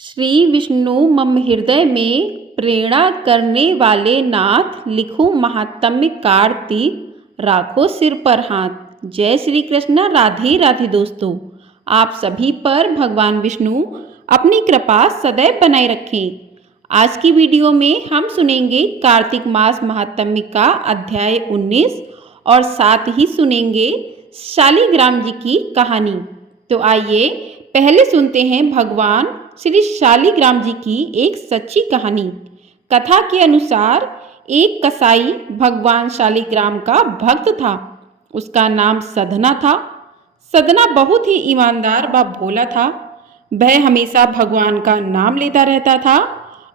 श्री विष्णु मम हृदय में प्रेरणा करने वाले नाथ, लिखूं महात्म्य कार्तिक, राखो सिर पर हाथ। जय श्री कृष्ण। राधे राधे दोस्तों, आप सभी पर भगवान विष्णु अपनी कृपा सदैव बनाए रखें। आज की वीडियो में हम सुनेंगे कार्तिक मास महात्म्य का अध्याय 19 और साथ ही सुनेंगे शालिग्राम जी की कहानी। तो आइए पहले सुनते हैं भगवान श्री शालिग्राम जी की एक सच्ची कहानी। कथा के अनुसार एक कसाई भगवान शालिग्राम का भक्त था। उसका नाम सधना था। सधना बहुत ही ईमानदार व भोला था। वह हमेशा भगवान का नाम लेता रहता था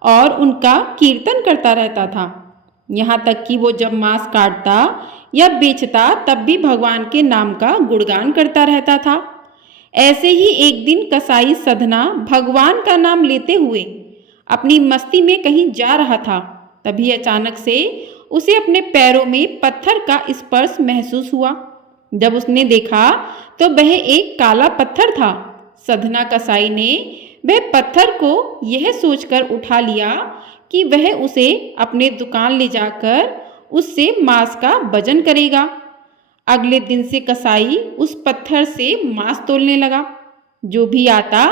और उनका कीर्तन करता रहता था। यहाँ तक कि वो जब मांस काटता या बेचता तब भी भगवान के नाम का गुणगान करता रहता था। ऐसे ही एक दिन कसाई सधना भगवान का नाम लेते हुए अपनी मस्ती में कहीं जा रहा था। तभी अचानक से उसे अपने पैरों में पत्थर का स्पर्श महसूस हुआ। जब उसने देखा तो वह एक काला पत्थर था। सधना कसाई ने वह पत्थर को यह सोचकर उठा लिया कि वह उसे अपने दुकान ले जाकर उससे मांस का वजन करेगा। अगले दिन से कसाई उस पत्थर से मांस तौलने लगा। जो भी आता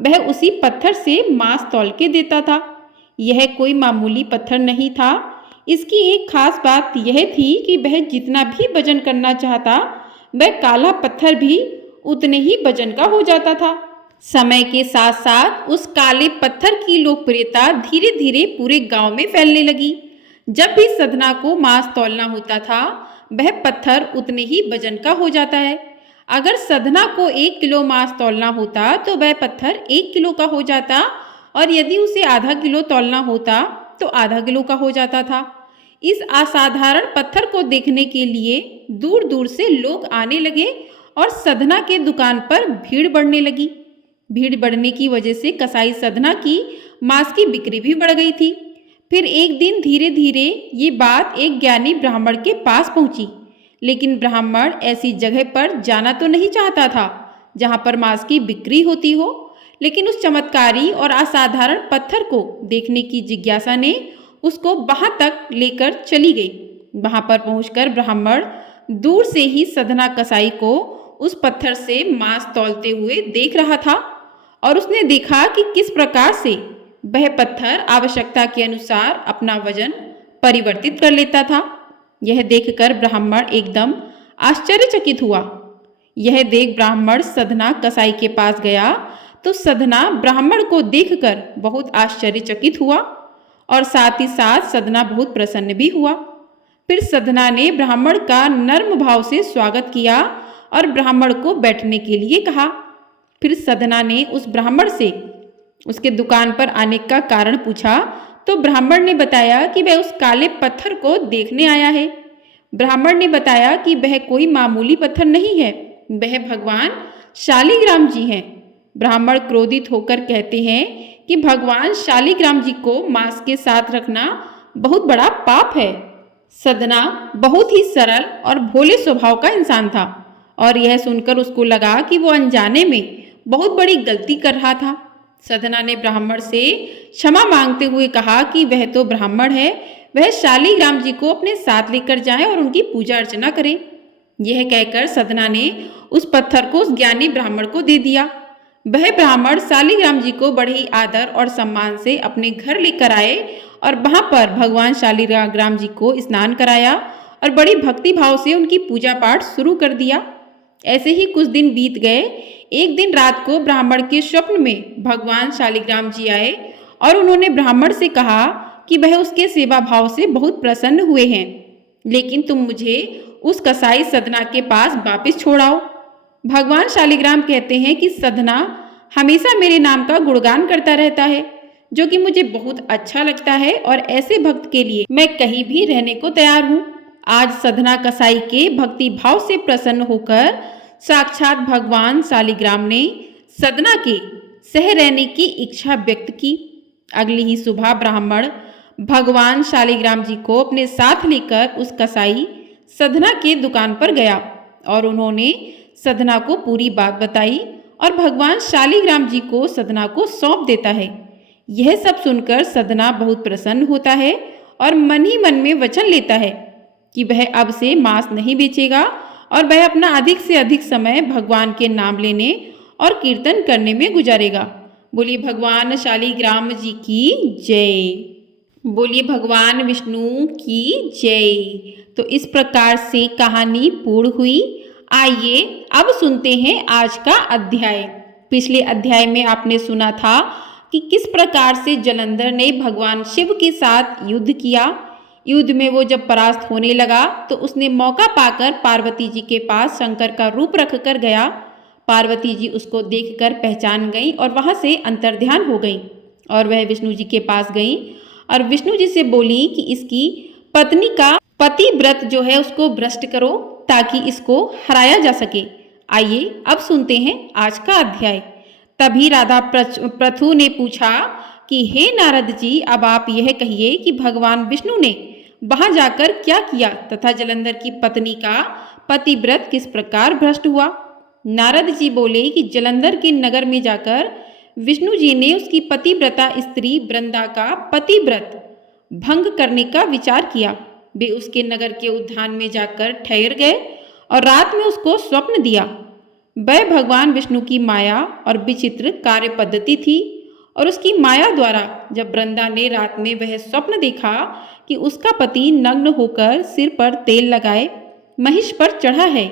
वह उसी पत्थर से मांस तौल के देता था। यह कोई मामूली पत्थर नहीं था। इसकी एक खास बात यह थी कि वह जितना भी वजन करना चाहता वह काला पत्थर भी उतने ही वजन का हो जाता था। समय के साथ साथ उस काले पत्थर की लोकप्रियता धीरे धीरे पूरे गांव में फैलने लगी। जब भी सधना को मांस तौलना होता था वह पत्थर उतने ही वजन का हो जाता है। अगर सधना को 1 किलो मांस तौलना होता तो वह पत्थर 1 किलो का हो जाता और यदि उसे आधा किलो तौलना होता तो आधा किलो का हो जाता था। इस असाधारण पत्थर को देखने के लिए दूर दूर से लोग आने लगे और सधना के दुकान पर भीड़ बढ़ने लगी। भीड़ बढ़ने की वजह से कसाई सधना की मांस की बिक्री भी बढ़ गई थी। फिर एक दिन धीरे धीरे ये बात एक ज्ञानी ब्राह्मण के पास पहुंची। लेकिन ब्राह्मण ऐसी जगह पर जाना तो नहीं चाहता था जहां पर मांस की बिक्री होती हो। लेकिन उस चमत्कारी और असाधारण पत्थर को देखने की जिज्ञासा ने उसको वहां तक लेकर चली गई। वहां पर पहुंचकर ब्राह्मण दूर से ही सधना कसाई को उस पत्थर से मांस तौलते हुए देख रहा था और उसने देखा कि किस प्रकार से वह पत्थर आवश्यकता के अनुसार अपना वजन परिवर्तित कर लेता था। यह देखकर ब्राह्मण एकदम आश्चर्यचकित हुआ। यह देख ब्राह्मण सधना कसाई के पास गया तो सधना ब्राह्मण को देखकर बहुत आश्चर्यचकित हुआ और साथ ही साथ सधना बहुत प्रसन्न भी हुआ। फिर सधना ने ब्राह्मण का नर्म भाव से स्वागत किया और ब्राह्मण को बैठने के लिए कहा। फिर सधना ने उस ब्राह्मण से उसके दुकान पर आने का कारण पूछा तो ब्राह्मण ने बताया कि वह उस काले पत्थर को देखने आया है। ब्राह्मण ने बताया कि वह कोई मामूली पत्थर नहीं है, वह भगवान शालिग्राम जी हैं। ब्राह्मण क्रोधित होकर कहते हैं कि भगवान शालिग्राम जी को मांस के साथ रखना बहुत बड़ा पाप है। सधना बहुत ही सरल और भोले स्वभाव का इंसान था और यह सुनकर उसको लगा कि वो अनजाने में बहुत बड़ी गलती कर रहा था। सधना ने ब्राह्मण से क्षमा मांगते हुए कहा कि वह तो ब्राह्मण है, वह शालिग्राम जी को अपने साथ लेकर जाएं और उनकी पूजा अर्चना करें। यह कहकर सधना ने उस पत्थर को उस ज्ञानी ब्राह्मण को दे दिया। वह ब्राह्मण शालिग्राम जी को बड़े ही आदर और सम्मान से अपने घर लेकर आए और वहां पर भगवान शालिग्राम जी को स्नान कराया और बड़ी भक्ति भाव से उनकी पूजा पाठ शुरू कर दिया। ऐसे ही कुछ दिन बीत गए। एक दिन रात को ब्राह्मण के स्वप्न में भगवान शालिग्राम जी आए और उन्होंने ब्राह्मण से कहा कि वह उसके सेवा भाव से बहुत प्रसन्न हुए हैं, लेकिन तुम मुझे उस कसाई सधना के पास वापस छोड़ाओ। भगवान शालिग्राम कहते हैं कि सधना हमेशा मेरे नाम का गुणगान करता रहता है, जो कि मुझे बहुत अच्छा लगता है और ऐसे भक्त के लिए मैं कहीं भी रहने को तैयार हूँ। आज सधना कसाई के भक्ति भाव से प्रसन्न होकर साक्षात भगवान शालिग्राम ने सधना के सह रहने की इच्छा व्यक्त की। अगली ही सुबह ब्राह्मण भगवान शालिग्राम जी को अपने साथ लेकर उस कसाई सधना के दुकान पर गया और उन्होंने सधना को पूरी बात बताई और भगवान शालिग्राम जी को सदना को सौंप देता है। यह सब सुनकर सदना बहुत प्रसन्न होता है और मन ही मन में वचन लेता है कि वह अब से मांस नहीं बेचेगा और वह अपना अधिक से अधिक समय भगवान के नाम लेने और कीर्तन करने में गुजारेगा। बोलिए भगवान शालिग्राम जी की जय। बोलिए भगवान विष्णु की जय। तो इस प्रकार से कहानी पूर्ण हुई। आइए अब सुनते हैं आज का अध्याय। पिछले अध्याय में आपने सुना था कि किस प्रकार से जलंधर ने भगवान शिव के साथ युद्ध किया। युद्ध में वो जब परास्त होने लगा तो उसने मौका पाकर पार्वती जी के पास शंकर का रूप रख कर गया। पार्वती जी उसको देखकर पहचान गईं और वहां से अंतर्ध्यान हो गईं और वह विष्णु जी के पास गईं और विष्णु जी से बोली कि इसकी पत्नी का पतिव्रत जो है उसको भ्रष्ट करो ताकि इसको हराया जा सके। आइए अब सुनते हैं आज का अध्याय। तभी राधा प्रथु ने पूछा कि हे नारद जी, अब आप यह कहिए कि भगवान विष्णु ने वहां जाकर क्या किया तथा जलंधर की पत्नी का पतिव्रत किस प्रकार भ्रष्ट हुआ। नारद जी बोले कि जलंधर के नगर में जाकर विष्णु जी ने उसकी पतिव्रता स्त्री वृंदा का पतिव्रत भंग करने का विचार किया। वे उसके नगर के उद्यान में जाकर ठहर गए और रात में उसको स्वप्न दिया। वह भगवान विष्णु की माया और विचित्र कार्य पद्धति थी और उसकी माया द्वारा जब वृंदा ने रात में वह स्वप्न देखा कि उसका पति नग्न होकर सिर पर तेल लगाए महिष पर चढ़ा है,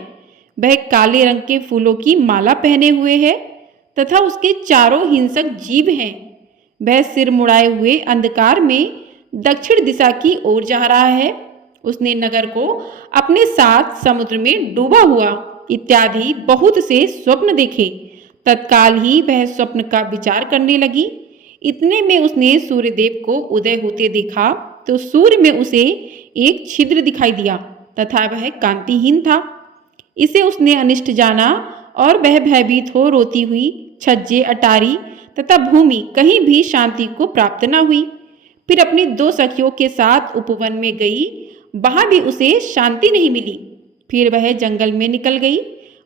वह काले रंग के फूलों की माला पहने हुए है तथा उसके चारों हिंसक जीव हैं, वह सिर मुड़ाए हुए अंधकार में दक्षिण दिशा की ओर जा रहा है, उसने नगर को अपने साथ समुद्र में डूबा हुआ इत्यादि बहुत से स्वप्न देखे। तत्काल ही वह स्वप्न का विचार करने लगी। इतने में उसने सूर्यदेव को उदय होते देखा तो सूर्य में उसे एक छिद्र दिखाई दिया तथा वह कांतिहीन था। इसे उसने अनिष्ट जाना और वह भयभीत हो रोती हुई छज्जे अटारी तथा भूमि कहीं भी शांति को प्राप्त न हुई। फिर अपनी दो सखियों के साथ उपवन में गई, वहां भी उसे शांति नहीं मिली। फिर वह जंगल में निकल गई,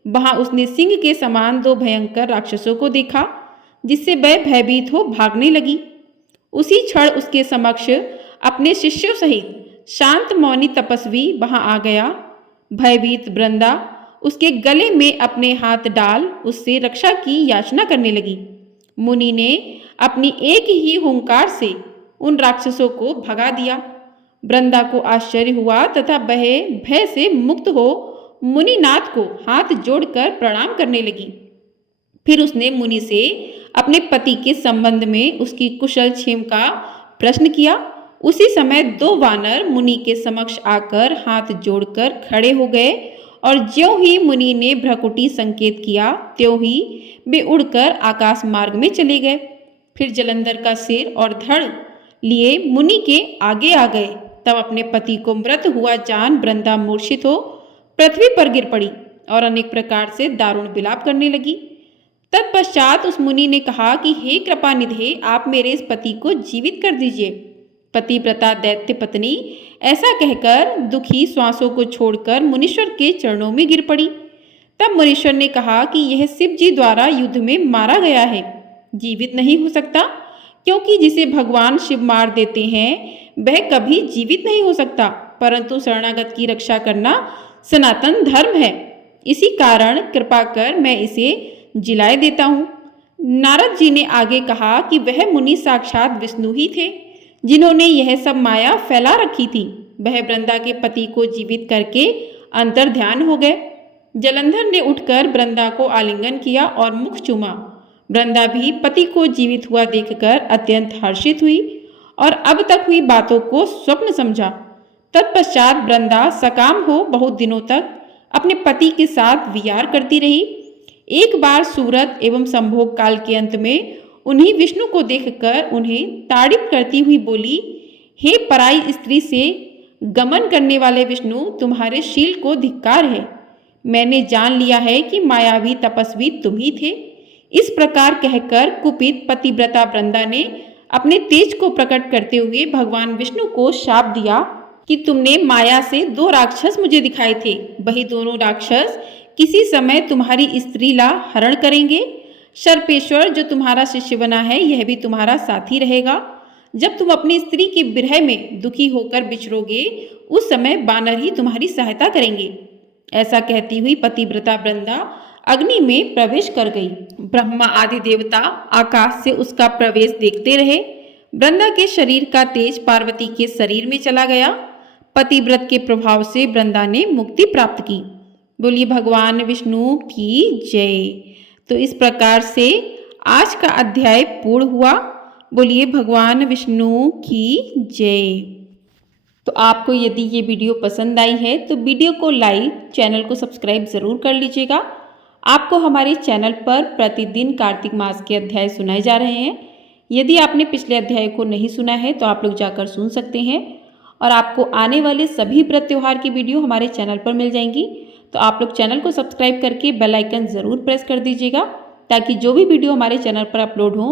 वहां उसने सिंह के समान दो भयंकर राक्षसों को देखा जिससे वह भयभीत हो भागने लगी। उसी क्षण उसके समक्ष अपने शिष्यों सहित शांत मौनी तपस्वी वहां आ गया। भयभीत वृंदा उसके गले में अपने हाथ डाल उससे रक्षा की याचना करने लगी। मुनि ने अपनी एक ही हुंकार से उन राक्षसों को भगा दिया। वृंदा को आश्चर्य हुआ तथा वह भय से मुक्त हो मुनिनाथ को हाथ जोड़कर प्रणाम करने लगी। फिर उसने मुनि से अपने पति के संबंध में उसकी कुशल क्षेम का प्रश्न किया। उसी समय दो वानर मुनि के समक्ष आकर हाथ जोड़कर खड़े हो गए और ज्यों ही मुनि ने भ्रकुटी संकेत किया त्यों ही वे उड़कर आकाश मार्ग में चले गए। फिर जलंधर का सिर और धड़ लिए मुनि के आगे आ गए। तब अपने पति को मृत हुआ जान वृंदा मूर्छित हो पृथ्वी पर गिर पड़ी और अनेक प्रकार से दारुण विलाप करने लगी। तत्पश्चात उस मुनि ने कहा कि हे कृपा निधे, आप मेरे इस पति को जीवित कर दीजिए। पतिव्रता दैत्य पत्नी ऐसा कहकर दुखी श्वासों को छोड़कर मुनीश्वर के चरणों में गिर पड़ी। तब मुनीश्वर ने कहा कि यह शिव जी द्वारा युद्ध में मारा गया है, जीवित नहीं हो सकता, क्योंकि जिसे भगवान शिव मार देते हैं वह कभी जीवित नहीं हो सकता, परंतु शरणागत की रक्षा करना सनातन धर्म है। इसी कारण कृपा कर मैं इसे जिलाए देता हूँ। नारद जी ने आगे कहा कि वह मुनि साक्षात विष्णु ही थे जिन्होंने यह सब माया फैला रखी थी। वह वृंदा के पति को जीवित करके अंतर्ध्यान हो गए। जलंधर ने उठकर वृंदा को आलिंगन किया और मुख चूमा। वृंदा भी पति को जीवित हुआ देखकर अत्यंत हर्षित हुई और अब तक हुई बातों को स्वप्न समझा। तत्पश्चात वृंदा सकाम हो बहुत दिनों तक अपने पति के साथ विहार करती रही। एक बार सूरत एवं संभोग काल के अंत में उन्हीं विष्णु को देखकर उन्हें ताड़ित करती हुई बोली, हे पराई स्त्री से गमन करने वाले विष्णु, तुम्हारे शील को धिक्कार है। मैंने जान लिया है कि मायावी तपस्वी तुम ही थे। इस प्रकार कहकर कुपित पतिव्रता वृंदा ने अपने तेज को प्रकट करते हुए भगवान विष्णु को शाप दिया कि तुमने माया से दो राक्षस मुझे दिखाए थे, वही दोनों राक्षस किसी समय तुम्हारी स्त्री ला हरण करेंगे। सर्पेश्वर जो तुम्हारा शिष्य बना है यह भी तुम्हारा साथी रहेगा। जब तुम अपनी स्त्री के विरह में दुखी होकर बिछड़ोगे उस समय बानर ही तुम्हारी सहायता करेंगे। ऐसा कहती हुई पतिव्रता वृंदा अग्नि में प्रवेश कर गई। ब्रह्मा आदि देवता आकाश से उसका प्रवेश देखते रहे। वृंदा के शरीर का तेज पार्वती के शरीर में चला गया। पतिव्रत के प्रभाव से वृंदा ने मुक्ति प्राप्त की। बोलिए भगवान विष्णु की जय। तो इस प्रकार से आज का अध्याय पूर्ण हुआ। बोलिए भगवान विष्णु की जय। तो आपको यदि ये वीडियो पसंद आई है तो वीडियो को लाइक, चैनल को सब्सक्राइब ज़रूर कर लीजिएगा। आपको हमारे चैनल पर प्रतिदिन कार्तिक मास के अध्याय सुनाए जा रहे हैं। यदि आपने पिछले अध्याय को नहीं सुना है तो आप लोग जाकर सुन सकते हैं और आपको आने वाले सभी व्रत त्योहार की वीडियो हमारे चैनल पर मिल जाएंगी। तो आप लोग चैनल को सब्सक्राइब करके बेल आइकन ज़रूर प्रेस कर दीजिएगा ताकि जो भी वीडियो हमारे चैनल पर अपलोड हो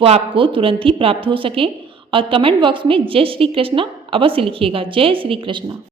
वो आपको तुरंत ही प्राप्त हो सके। और कमेंट बॉक्स में जय श्री कृष्णा अवश्य लिखिएगा। जय श्री कृष्णा।